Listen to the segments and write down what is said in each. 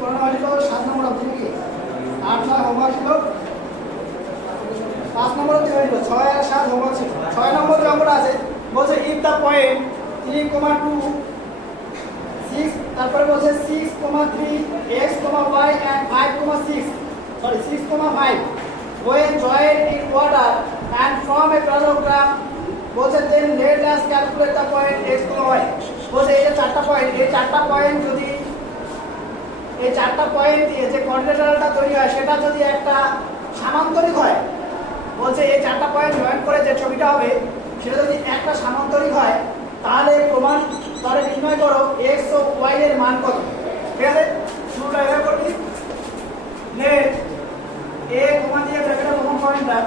পড়ানো হয়েছিল 7 নম্বর অবধি নাকি 8 9 হোমওয়ার্ক ছিল 5 নম্বর অবধি হয়েছিল 6 আর 7 হোমওয়ার্ক ছিল 6 নম্বর যে অঙ্কটা আছে বলছে ইফ দ্য পয়েন্ট 3,2 6 তারপরে বলছে 6,3 x, y and 5,6 sorry 6,5 when joined in order and form a parallelogram বলছে then let us calculate the point x, y বলছে এই যে চারটা পয়েন্ট এই চারটা পয়েন্ট যদি এই চারটা পয়েন্ট দিয়ে যে কোয়াড্রিলেটারালটা তৈরি হয় সেটা যদি একটা সামান্তরিক হয় বলছে এই চারটা পয়েন্ট জয়েন করে যে ছবিটা হবে সেটা যদি একটা সামান্তরিক হয় তাহলে প্রমাণ তাহলে নির্ণয় করো x ও y এর মান কত ঠিক আছে শুরুটা এভাবে করবি লেট a কমা দিয়ে ব্র্যাকেটে প্রথম পয়েন্টটা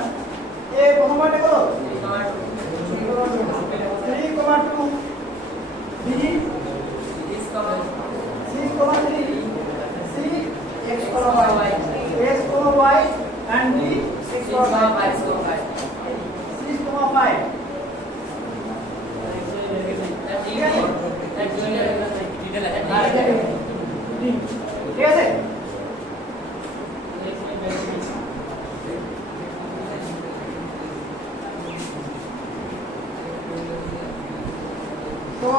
a প্রথম পয়েন্টে কত 3,2 b 6,3 c x, y x, y and b 6,5 ঠিক আছে ঠিক আছে তো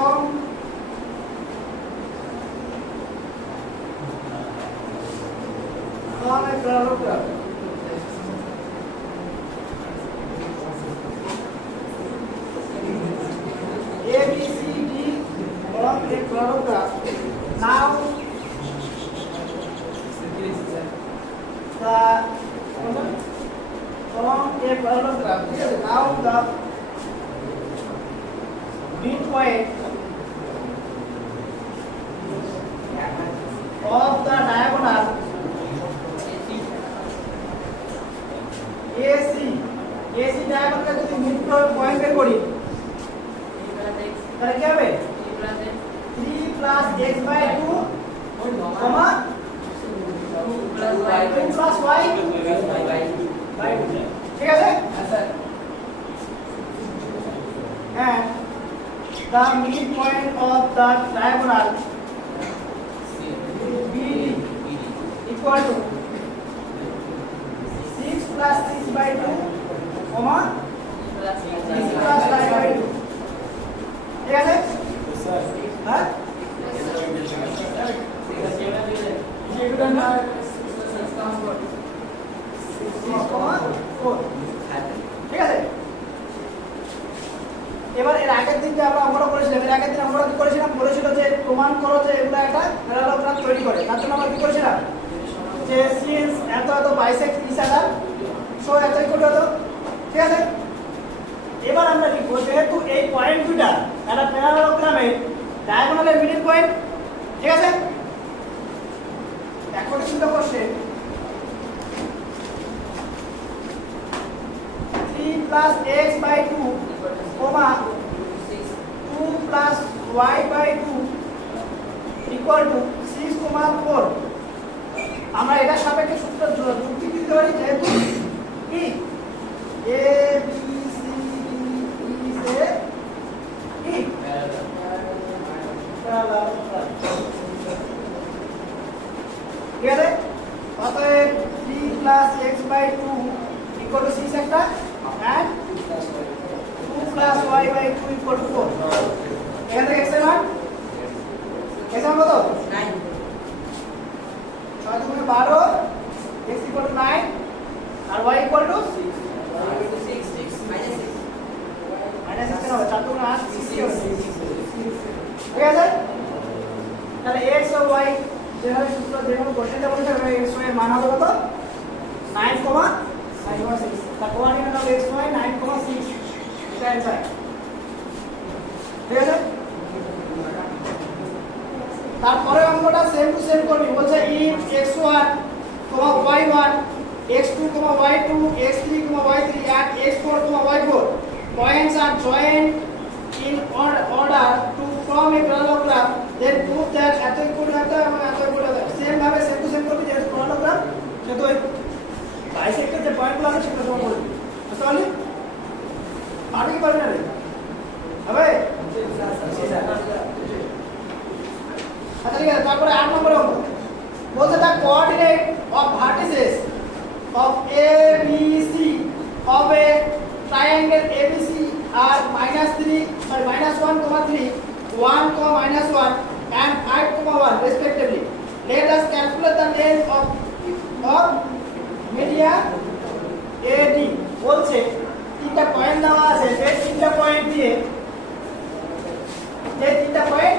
আমি parallelogram A B C D form a parallelogram now form a parallelogram now the midpoint of the diagonal AC diagonal का যদি midpoint বের করি তাহলে কি হবে 3 plus x by 2 comma 2 plus y by 2 ঠিক আছে and the midpoint of the diagonal BD equal to 6 plus 6 by 2 comma 6 plus y by 2 ঠিক আছে হ্যাঁ ঠিক আছে এবার এর আগের দিন যে আমরা অঙ্কটা করেছিলাম এর আগের দিন আমরা কি করেছিলাম বলেছিল যে প্রমাণ করো যে এটা একটা প্যারালোগ্রাম তৈরি করে তার জন্য আমরা কি করেছিলাম যে সিন্স এত এত বাইসেক্ট ইচ আদার সো এত ইকুয়াল টু ঠিক আছে এবার আমরা কি করব যেহেতু এই পয়েন্ট দুটো একটা প্যারালোগ্রামের ডায়াগোনালের মিডল পয়েন্ট ঠিক আছে according to the question 3 plus x by 2 comma 2 plus y by 2 equal to 6 comma 4 আমরা এটা সাপেক্ষে সূত্র যুক্তি দিতে পারি যেহেতু কি a b c d e সে কি ঠিক আছে অতএব 3 plus x by 2 equal to 6 একটা and 2 plus y by 2 equal to 4 এখান থেকে x এর মান x এর মান কত 9 6 গুণে 12 x equal to 9 R y equal to 6 minus 6 কেন হবে 4 গুণে 8 60 হবে ঠিক আছে তাহলে x ও y যেভাবে সূত্র যেভাবে কোশ্চেনটা বলেছে x y এর মান হবে কত 9, 9,6 the coordinate of x y 9,6 এটা অ্যানসার ঠিক আছে তারপরে অঙ্কটা সেম টু সেম করবি বলছে if x1, y1, x2, y2, x3, y3 and x4, y4 points are joined in order to form a parallelogram then prove that এত equal থাকতে এবং এত ইকুয়াল থাকতে সেম ভাবে সেম টু সেম করবি যে parallelogram সেটা ওই বাইসেক্টর যে পয়েন্টগুলো আছে সেটা সমান করবি বুঝতে পারলি পারবি কি পারবি না রে হবে আচ্ছা ঠিক আছে তারপরে 8 নম্বরে অঙ্ক বলছে the coordinate of vertices of ABC of a triangle ABC are -1, 3, 1, -1 and 5, 1 respectively. Let us calculate the length of median AD. বলছে তিনটা পয়েন্ট দেওয়া আছে, এই তিনটা পয়েন্ট দিয়ে এই তিনটা পয়েন্ট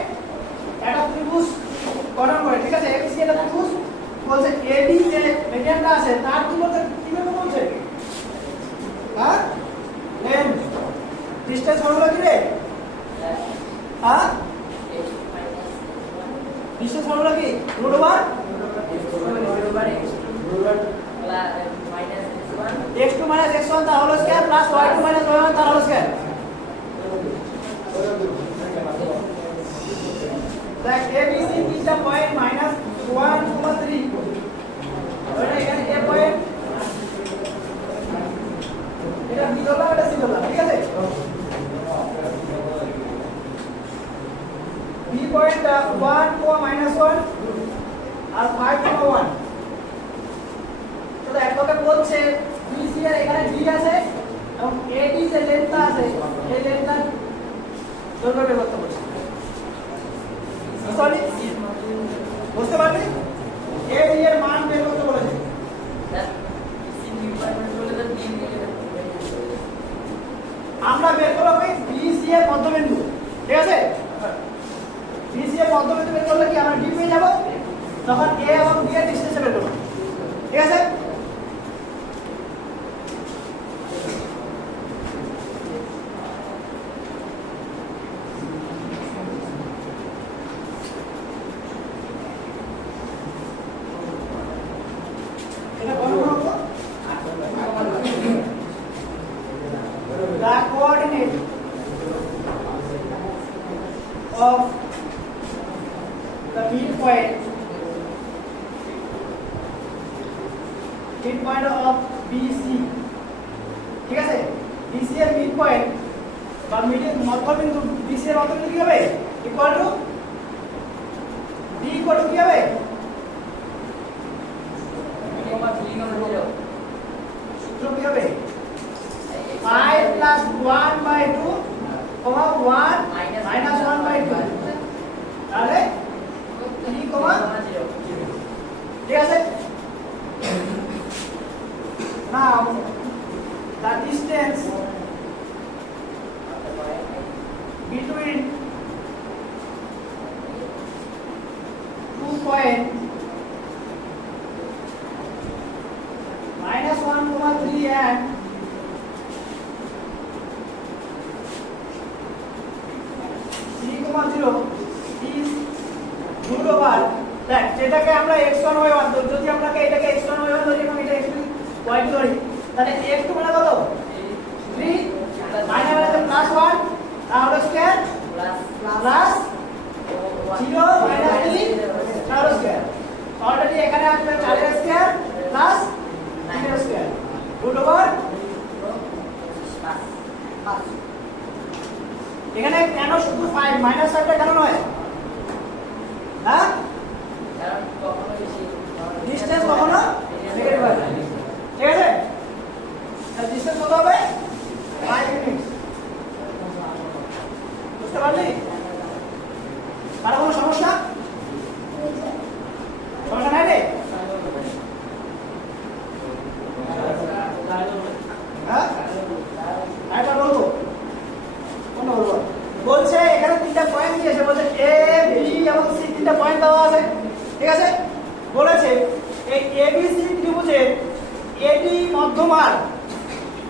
একটা ত্রিভুজ গঠন করে, ঠিক আছে? ABC একটা ত্রিভুজ বলছে AD যে মিডিয়ানটা আছে তার কি বলতে বলছে হ্যাঁ লেন্থ ডিসটেন্স হলো কি রে হ্যাঁ ডিসটেন্স হলো কি রুট ওভার x2 - x1 তার whole square plus y2 - y1 তার হোল স্কয়ার। দেখ ABC তিনটা পয়েন্ট -1, 3 ওটা এখানে a পয়েন্ট এটা b হলো এটা c হলো, ঠিক আছে? b পয়েন্ট 1, -1 আর 5, 1 তো এক কথা বলছে BC এর এখানে d আছে এবং AD যে লেন্থটা আছে এই লেন্থটা দৈর্ঘ্য বের করতে বলছে। সরি বুঝতে পারলি AD এর মান বের করতে বলেছে। আমরা বের করব BC এর মধ্যবিন্দু, ঠিক আছে? BC এর মধ্যবিন্দু বের করলে কি আমরা d পেয়ে যাব, তখন A এবং B এর ডিসটেন্স বের করব, ঠিক আছে? এটা বড় বড় তো the coordinate of the midpoint of BC, ঠিক আছে? BC এর midpoint বা মধ্যবিন্দু BC এর মধ্যবিন্দু কি হবে equal to D equal to কি হবে সূত্র কি হবে 5 + 1/2, 1 -1/2 তাহলে 3, 0, ঠিক আছে? Now the distance between 2 points -1, 3 and 3, 0 is root over দেখ যেটাকে আমরা x1 y1 যদি আমরা এটাকে x1 y1 ধরি এবং এটা x2 y2 ধরি তাহলে x2 মানে কত 3 মাইনাস মানে প্লাস 1 তাহলে স্কয়ার প্লাস 0 মাইনাস 3 তাহলে স্কয়ার অলরেডি এখানে আসবে 4 এর স্কয়ার প্লাস 3 এর স্কয়ার রুট ওভার এখানে কেন শুধু 5 মাইনাস 5টা কেন নয় হ্যাঁ কারণ কখনো ডিসটেন্স কখনো নেগেটিভ হবে ঠিক আছে তাহলে ডিসটেন্স কত হবে 5 ইউনিট বুঝতে পারলি আর কোনো সমস্যা নাই রে হ্যাঁ আরেকবার বলবো কোনটা বলবো বলছে এখানে তিনটা পয়েন্ট দিয়েছে বলছে এ বি এবং সি তিনটা পয়েন্ট দেওয়া আছে ঠিক আছে বলেছে এই এবিসি ত্রিভুজের এডি মধ্যমার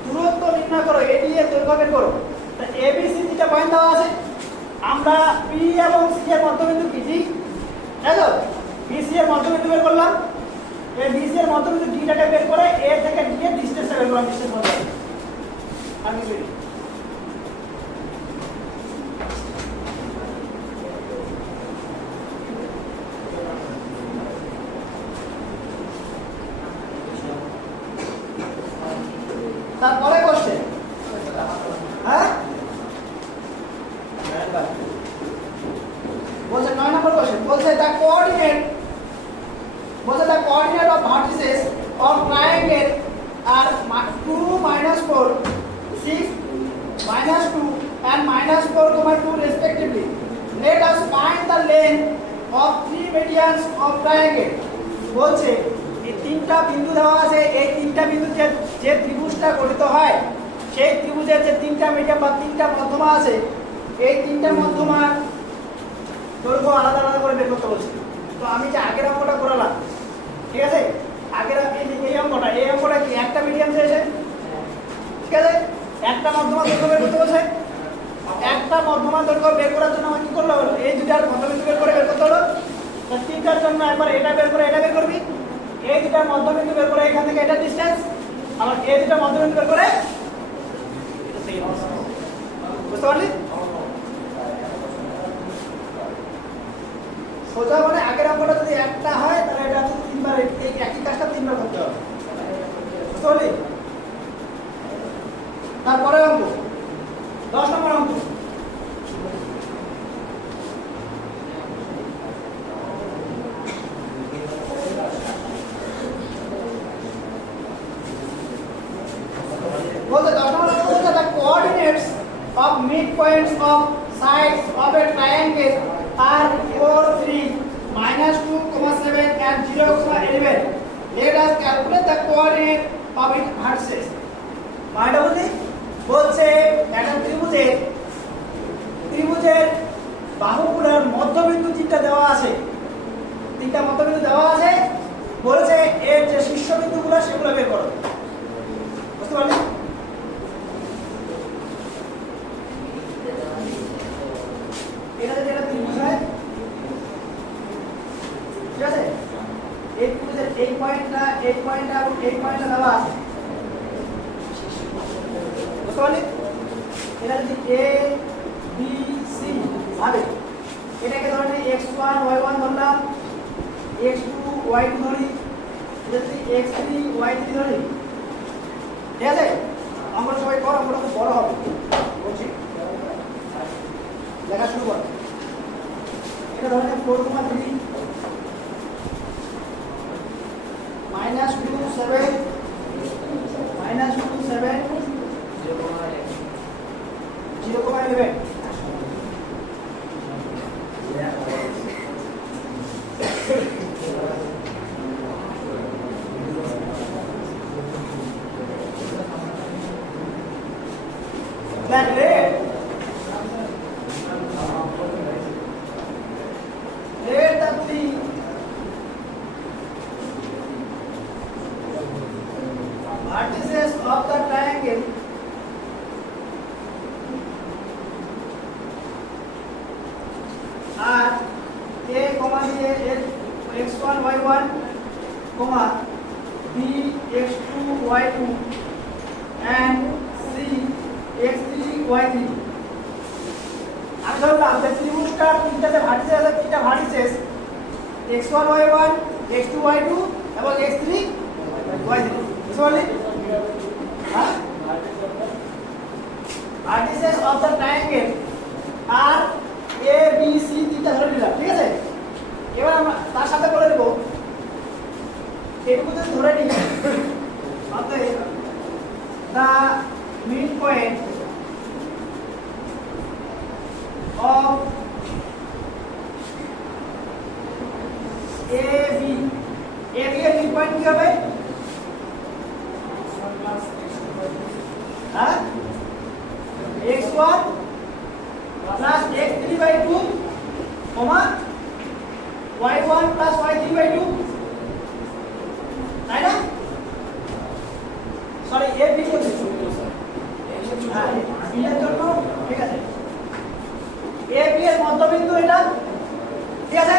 দূরত্ব নির্ণয় করো এডি এর দৈর্ঘ্য বের করো তো এবিসি তিনটা পয়েন্ট দেওয়া আছে আমরা বি এবং সি এর মধ্যবিন্দু কি ঠিক আছে বিসি এর মধ্যবিন্দু বের করলাম এই বিসি এর মধ্যবিন্দু ডিটাকে বের করে এ থেকে ডি এর ডিসটেন্স বের করলাম ডিসটেন্স বলতে আমি বলি তারপরে কোশ্চেন হ্যাঁ বলছে 9 নম্বর কোশ্চেন বলছে দা কোঅর্ডিনেট বলছে the coordinate of vertices of triangle are 2 minus 4 6 minus 2 and minus 4 comma 2 respectively. Let us find the length of 3 medians of triangle. বলছে এই তিনটা বিন্দু দেওয়া আছে, এই তিনটা বিন্দু যে ত্রিভুজটা গঠিত হয় সেই ত্রিভুজের যে তিনটা মিডিয়ান বা তিনটা মধ্যমা আছে, এই তিনটা মধ্যমার দৈর্ঘ্য আলাদা আলাদা করে বের করতে বলছি। তো আমি যে আগের অঙ্কটা করালাম, ঠিক আছে, আগের এই অঙ্কটা কি একটা মিডিয়ান চেয়েছে, ঠিক আছে, একটা মধ্যমা দৈর্ঘ্য বের করতে বলছে। একটা মধ্যমা দৈর্ঘ্য বের করার জন্য আমার কি করতে হলো, এই দুটার মধ্যবিন্দু বের করে বের করতে হলো। তিনটার জন্য একবার এটা বের করে এটা বের করবি, এই দুটার মধ্যবিন্দু বের করে এখান থেকে এটা ডিসটেন্স, আবার এই দুটার মধ্যবিন্দু বের করে বুঝতে পারলি? সোজা মানে আগের অঙ্কটা যদি একটা হয় তাহলে এটা হচ্ছে তিনবার, এই একই কাজটা তিনবার করতে হবে, বুঝতে পারলি? তারপরে অঙ্ক 10 নম্বর অঙ্ক। বলতে 10 নম্বর অঙ্ক বলতে the coordinates of midpoints of sides of a triangle are 4 3 minus 2 7 and 0 11. Let us calculate the coordinate of its vertices. মানটা বুঝলি? বলছে একটা ত্রিভুজের বাহুগুলোর মধ্যবিন্দু তিনটা দেওয়া আছে, তিনটা মধ্যবিন্দু দেওয়া আছে, বলেছে এর যে শীর্ষবিন্দুগুলো সেগুলো বের করো, বুঝতে পারলি? এটা যেটা ত্রিভুজ হয়, ঠিক আছে, এই ত্রিভুজের এই পয়েন্টটা দেওয়া আছে, বুঝতে পারলি? এটা যদি এ বি সি হবে, এটাকে ধরে x1 y1 ধরলাম, x2 y2 ধরি, এটা যদি x3 y3 ধরি, ঠিক আছে। আমরা সবাই কর, আমরা খুব বড় হবে বলছি, লেখা শুরু কর। এটা ধরে 4,3 minus 2 7 minus 2 7 0,11. That let the three vertices of the triangle are A, x1 y1, B x2 y2 and C x3 y3. আমি ধরলাম যে ত্রিভুজটা তিনটাতে ভার্টিসেস আছে, তিনটা vertices x1 y1 x2 y2 এবং x3 y3, বুঝতে পারলি? হ্যাঁ, ভার্টিসেস অফ দ্য ট্রায়াঙ্গেল আর এ বি সি তিনটা ধরে নিলাম, ঠিক আছে। এবার আমরা তার সাথে বলে দেব এটুকু যদি ধরে নিই, অতএব the midpoint of AB এর midpoint কি হবে? হ্যাঁ, x1 plus x3 by 2, y1 plus y3 by 2, তাই না? সরি, এ বি বলছি, হ্যাঁ, বি এর জন্য ঠিক আছে, এ বি এর মধ্যবিন্দু এটা, ঠিক আছে।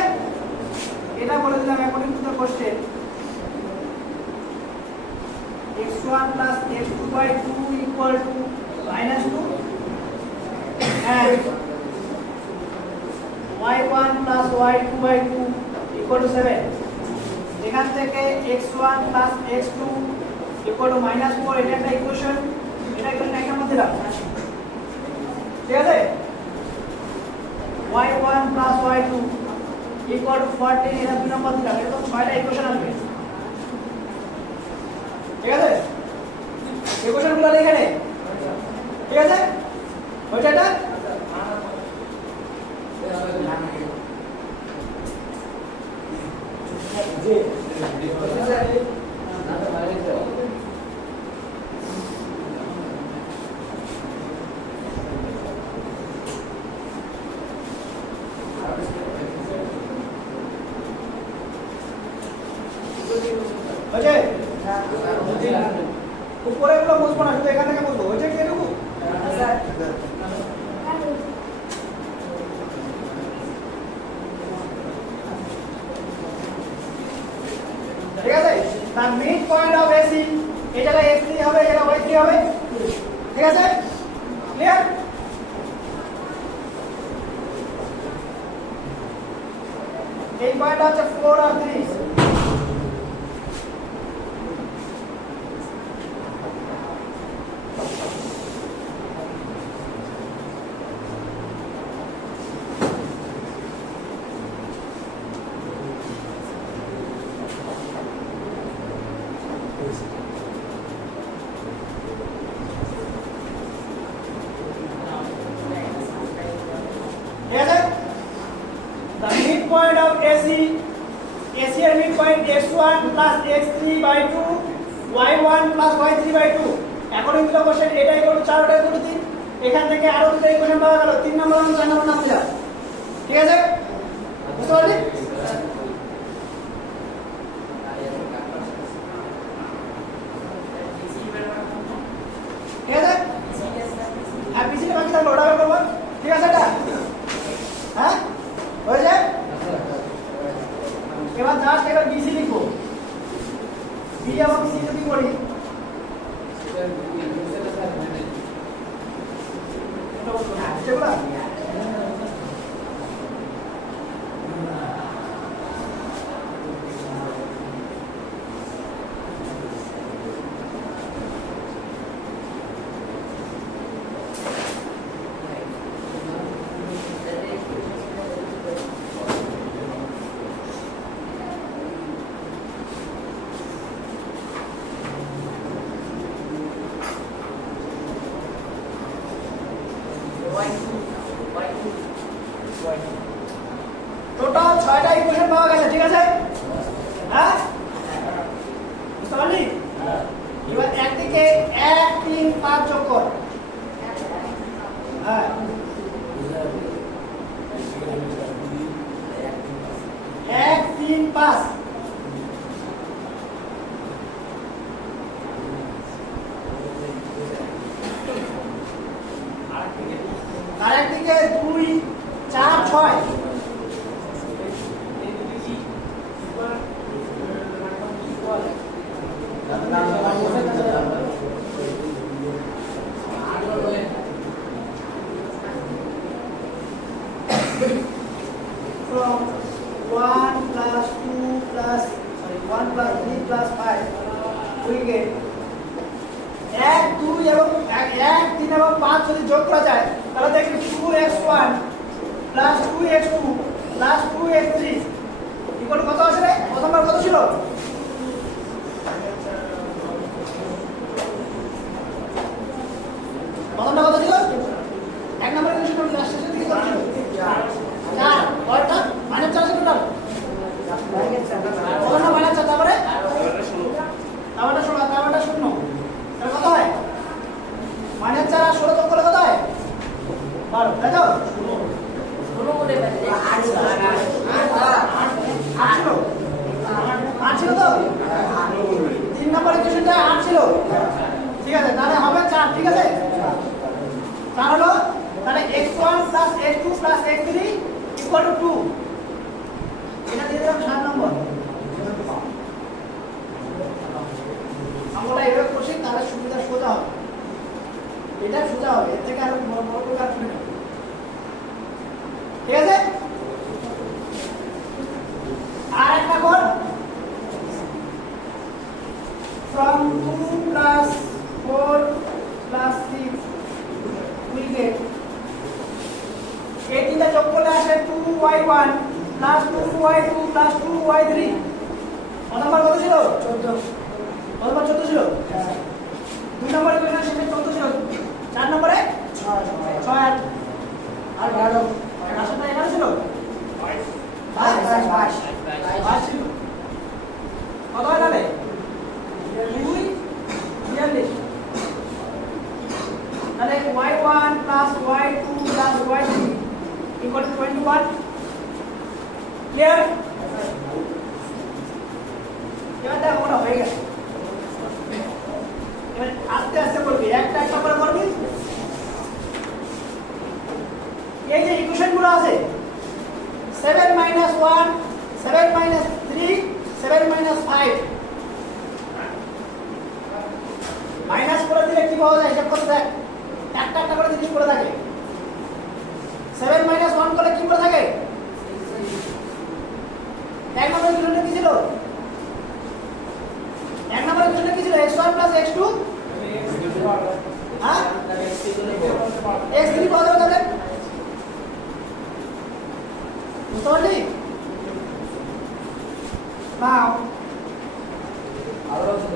এটা বলে দিলাম according to the question x1 plus x2 by 2 equal to -2 and y1 plus y2 by 2 equal to 7. এখান থেকে x1 plus x2 equal to -4, এটা একটা ইকুয়েশন, এটা এখানে একটা মধ্যে দিলাম, ঠিক আছে। y1 plus y2 equal to 14 এর 2 নম্বর দিলাম, এটা তো 6টা ইকুয়েশন আসবে। ঠিক আছে, ইকুয়েশন গুলো এখানে, ঠিক আছে, ওইটা এটা জি ওইটা উপরে গুলো বুঝবো না, শুধু এখান থেকে বুঝবো। ওইটা কি এটুকু? ঠিক আছে, তার মিড পয়েন্ট অফ এসি এই জায়গায় x3 হবে, এই জায়গায় y3 হবে। ঠিক আছে, ক্লিয়ার? এই পয়েন্ট হচ্ছে 4 আর 3। The midpoint of AC এর midpoint x1 plus x3 by 2 y1 plus y3 by 2 according to the question এটা equal to 4 ওটা equal to 3। এখান থেকে আরো দুটো ইকুয়েশন পাওয়া গেল, 3 নম্বর আর 4 নম্বর নাম দিলাম। ঠিক আছে, বুঝতে পারলি? ঠিক আছে, আর পিছনে বাকি থাকলো ওটা বের করবো। ঠিক আছে, এটা হ্যাঁ হয়ে যায়। এবার জাস্ট এটা বিসি লিখবো, বি এবং সি যদি করি যেগুলা টোটাল 6টা ইকুয়েশন পাওয়া গেছে। ঠিক আছে, হ্যাঁ বুঝতে পারলি? এবার একদিকে 1 3 5 যোগ কর। হ্যাঁ 1 3 5 আর একদিকে 2 4 6 from 1 plus 2 plus 1 plus 3 plus 5 we get 1 2 এবং 1 3 এবং 5 যদি যোগ করা যায় তাহলে দেখি 2x1 plus 2x2 plus 2x3 equal কত আসে রে? প্রথমবার কত ছিল? প্রথমটা কত ছিল? এক নম্বর ইকুয়েশন করতে লাস্ট শেষের দিকে কত ছিল? 4 অর্থাৎ -4 আছে টোটাল। প্রথমটা -4 তারপরে তারপরে 16 তারপরে 0 তাহলে কত হয়? -4 আর 16 যোগ করলে কত হয়? 12 তাই তো? 16 করে 8 ছিল 2y2 প্লাস 2y3 নাম্বার কত ছিল 14 নাম্বার 14 ছিল 2 নম্বরে ইকুয়েশন শেষে 14 ছিল 4 নম্বরে 6 আর 11 আসলে 11 ছিল 22 ছিল কত হয় তাহলে 2 42 তাহলে y1 plus y2 plus y3 equal to 21 clear এবার দেখো ওটা হয়ে গেছে এবার আস্তে আস্তে করবি একটা একটা করে করবি এই যে ইকুয়েশন গুলো আছে 7 minus 1 7 minus 3 7 minus 5 মাইনাস করে দিলে কি পাওয়া যায় হিসাব করতে দেখ একটা একটা করে জিনিস করে থাকে 7 minus 1 করলে কি করে থাকে এক নম্বরের ইকুয়েশনে কি ছিল এক নম্বরের ইকুয়েশনে কি ছিল x1 plus x2 হ্যাঁ x3 পাওয়া যাবে তাহলে বুঝতে পারলি নাও আরো আছে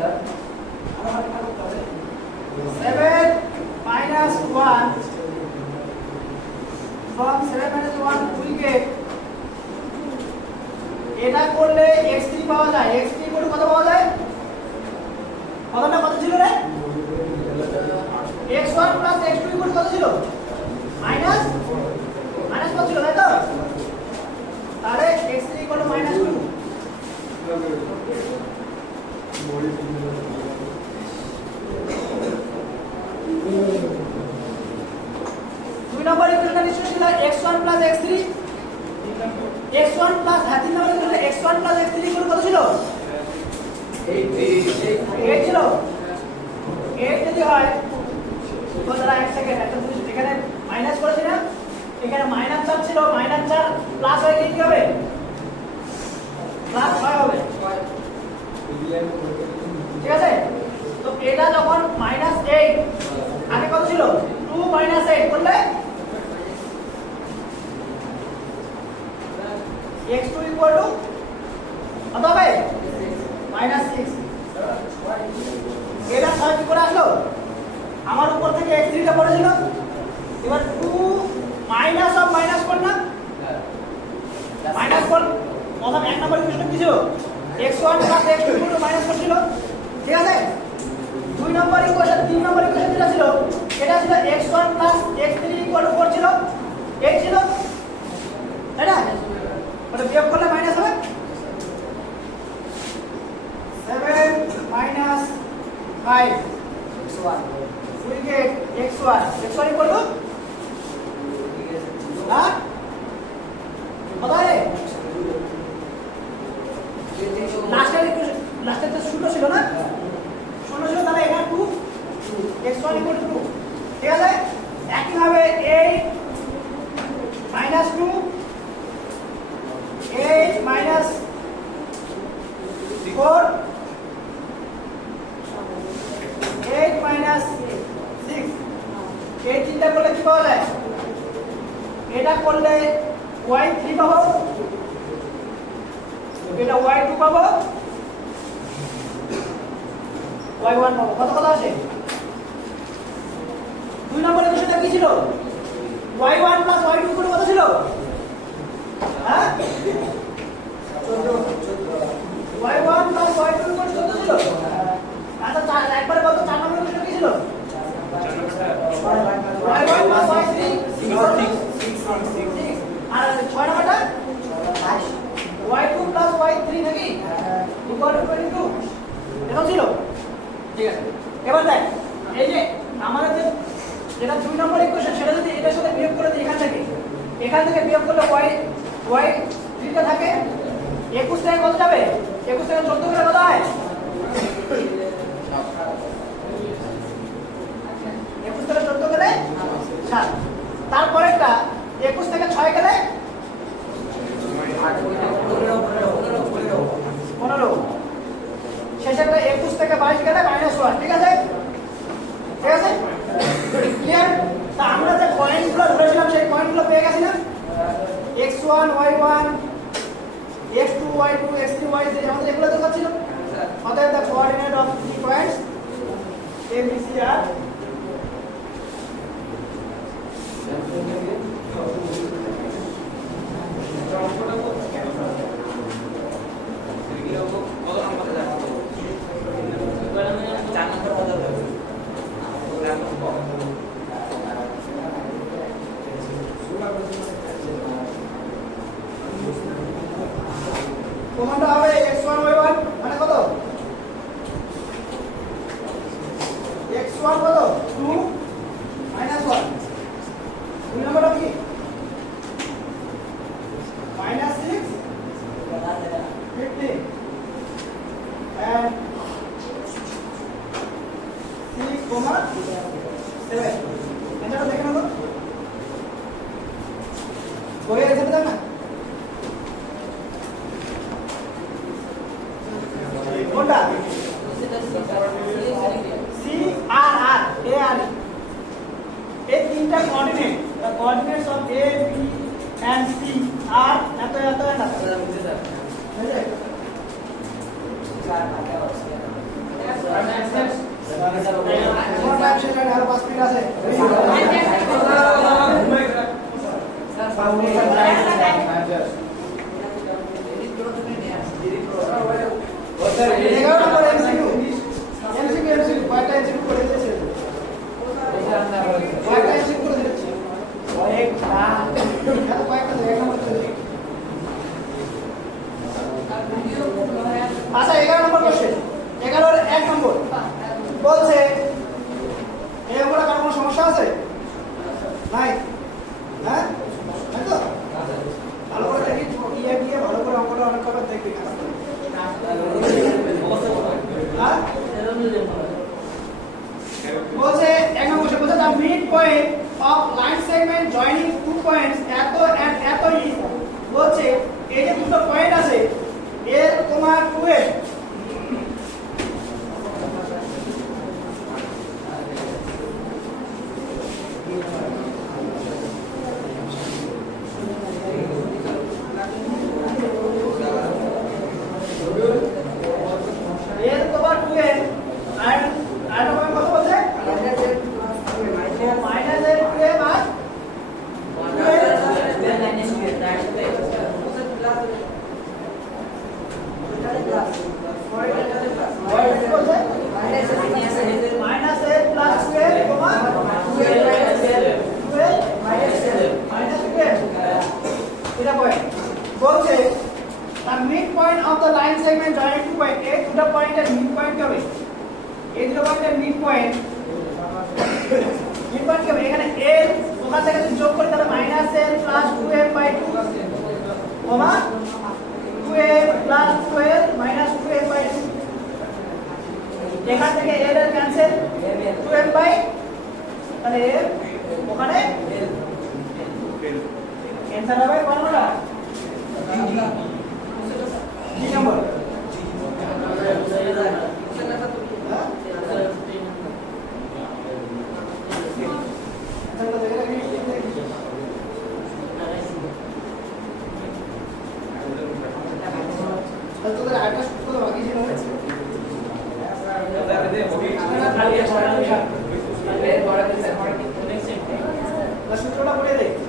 7 minus 1 from 7 minus 1 we get এটা করলে x3 পাওয়া যায় x3 করে কত পাওয়া যায় কতটা কত ছিল রে x1 plus x2 করে কত ছিল মাইনাস কত ছিল তাই তো তাহলে x3 = -2 2 নম্বর ইকুয়েশন নিশ্চয় ছিল x1 plus x3 x1 plus 3 নম্বর ইকুয়েশন x1 plus x3 করে কত ছিল 8 ছিল 8 যদি হয় তো দাঁড়া এক সেকেন্ড একটা জিনিস এখানে মাইনাস করেছি না এখানে -4 ছিল -4 প্লাস হয়ে কি হবে প্লাস 6 হবে ঠিক আছে তো এটা যখন -8 আগে কত ছিল 2 - 8 করলে x2 = কত হবে -6 এটা 6 কি করে আসলো আমার উপর থেকে x3 টা পড়েছিল এবার 2 মাইনাস অফ মাইনাস কর না মাইনাস কর প্রথম এক নম্বর ইকুয়েশন কি ছিল x1 plus x2 মাইনাস করছিল ঠিক আছে 2 নম্বর ইকুয়েশন 3 নম্বর ইকুয়েশন যেটা ছিল এটা ছিল x1 plus x3 4 ছিল 8 ছিল তাই না ওটা বিয়োগ করলে মাইনাস হবে 7 minus 5 x1 we get x1 equal to হ্যাঁ কত হয় লাস্টের তো শূন্য ছিল না শূন্য ছিল তাহলে এটা 2 x1 = 2 ঠিক আছে একই ভাবে 8 - 2 8 minus 4 8 minus 6 এই চিন্তা করলে কি পাওয়া যায় এটা করলে y3 পাবো এটা y2 পাবো y1 পাবো কত কত আসে 2 নম্বরের ইকুয়েশনটা কি ছিল y1 plus y2 করে কত ছিল হ্যাঁ 14 y1 plus y2 করে কত ছিল আচ্ছা একবারে কত 4 নম্বরের ইকুয়েশন কি ছিল y1 plus y3 6 আর 6 নম্বরটা y2 plus y3 নাকি equal to 22 এটা ছিল ঠিক আছে এবার দেখ এই যে আমাদের যেটা 2 নম্বর ইকুয়েশন সেটা যদি এটার সাথে বিয়োগ করে দিই এখান থেকে বিয়োগ করলে y3 টা থাকে 21 থেকে কত যাবে 21 থেকে 14 করে কত হয় 21 থেকে 14 গেলে 7 তারপরেরটা 21 থেকে 6 গেলে 15 শেষেরটা 21 থেকে 22 গেলে -1 ঠিক আছে ক্লিয়ার তা আমরা যে পয়েন্টগুলো ধরেছিলাম সেই পয়েন্টগুলো পেয়ে গেছি না x1 y1 y2 x3 y3 আমাদের এগুলো তো ছিল অতএব the coordinate of 3 points a b c are প্রমাণটা হবে x1 y1 মানে কত x1 কত 2 minus 1 দুই নম্বরটা কি minus 6 15 and 6 comma 7 এটাটা দেখে নাও বইয়ের এখানে দেখ না কোনটা C R R A R এই তিনটা coordinate the coordinates of A B and C are এত এত এত বুঝলে আর 5 মিনিট আছে এগারো নম্বর এমসিকিউ কয়টা এমসিকিউ করে দিয়েছে কয়টা এমসিকিউ করে দিয়েছে কয়েকটা জায়গা নম্বর করে আচ্ছা 11 নম্বর কোশ্চেন 11 এর 1 নম্বর বলছে এই অঙ্কটা কার কোনো সমস্যা আছে নাই হ্যাঁ তাই তো ভালো করে দেখি ইয়ে দিয়ে ভালো করে অঙ্কটা অনেক করে দেখবি হ্যাঁ বলছে এক নম্বর কোশ্চেন বলছে the midpoint of line segment joining two points এত and এত is বলছে এই যে দুটো পয়েন্ট আছে এর কমা 2 এর এখান থেকে a এর ক্যান্সেল 2m বাই তাহলে ওখানে आंसर হবে কোনটা কি নম্বর তোদের আরেকটা সূত্র বাকি ছিল সূত্রটা বলে দেই